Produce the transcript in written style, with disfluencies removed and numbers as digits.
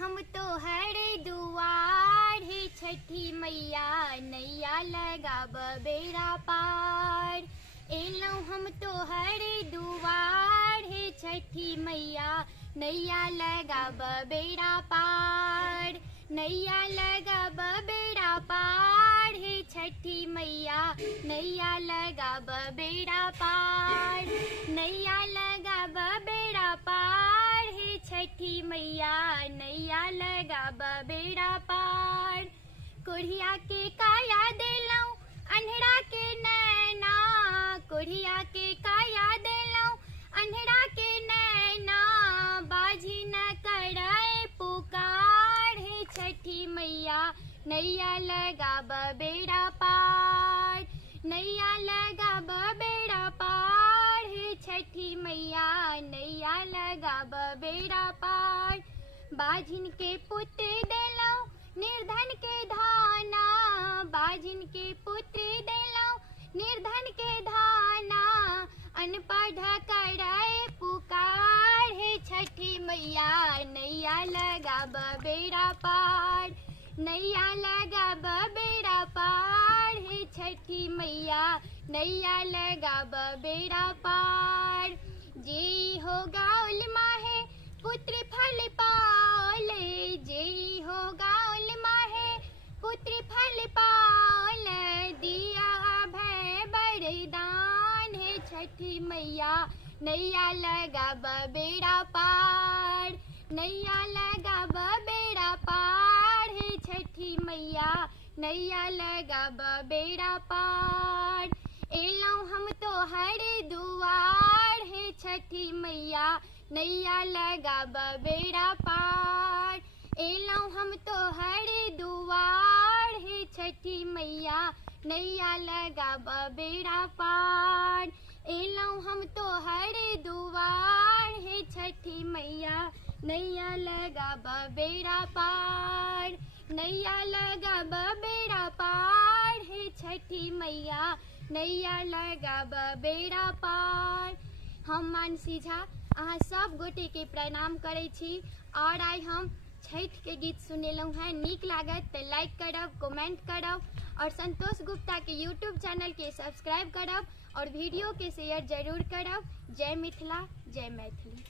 हम तो हरे दुआर हे छठी मैया नैया लगाब बेड़ा पार। एलौ हम तो हरे दुआर हे छठी मैया नैया लगाब बेड़ा पार। नैया लगाब बेड़ा पार हे छठी मैया नैया लगाब बेड़ा पार। नैया लगाब बेड़ा पार हे छठी मैया नैया लगाब बेड़ा पार। कोढ़िया के काया देलौ अन्हरा के नैना, कोढ़िया के काया देलौ अन्हरा के नैना। बाजी न कराए पुकार हे छठी मैया नैया लगाब बेड़ा पार। नैया लगाब बेड़ा पार हे छठी मैया नैया लगाब बेड़ा पार। बाजिन के पुत्र देलौ निर्धन के धाना, बाजिन के पुत्र देलौ निर्धन के धाना। अनपढ़ कराए पुकार हे छठी मैया नैया लगाब बेड़ा पार। नैया लगाब बेड़ा पार हे छठी मैया नैया लगाब बेड़ा पार। जे हो गाउल माहे पुत्र फल पाले, जे हो गाउल माहे पुत्र फल पाल। दिया भय वरदान हे छठी मैया नैया लगाब बेड़ा पार। नैया लगाब बेड़ा पार हे छठी मैया नैया लगाब बेड़ा पार। एलौ हम तो हरे दुआर हे छठी मैया नैया लगाब बेड़ा पार। एलौ हम तो हरे दुआर हे छठी मैया नैया लगाब बेड़ा पार। एलौ हम तो हरे दुआर हे छठी मैया नैया लगाब बेड़ा पार। नैया लगाब बेड़ा पार हे छठी मैया नैया लगाब बेड़ा पार। हम मानसी झा अहाँ सब गोटे के प्रणाम करै छी और आइ हम छठ के गीत सुनेलहुँ हैं। नीक लागत तो लाइक करब, कमेंट करब और संतोष गुप्ता के यूट्यूब चैनल के सब्सक्राइब करब और वीडियो के शेयर जरूर करब। जय मिथिला, जय मैथिली।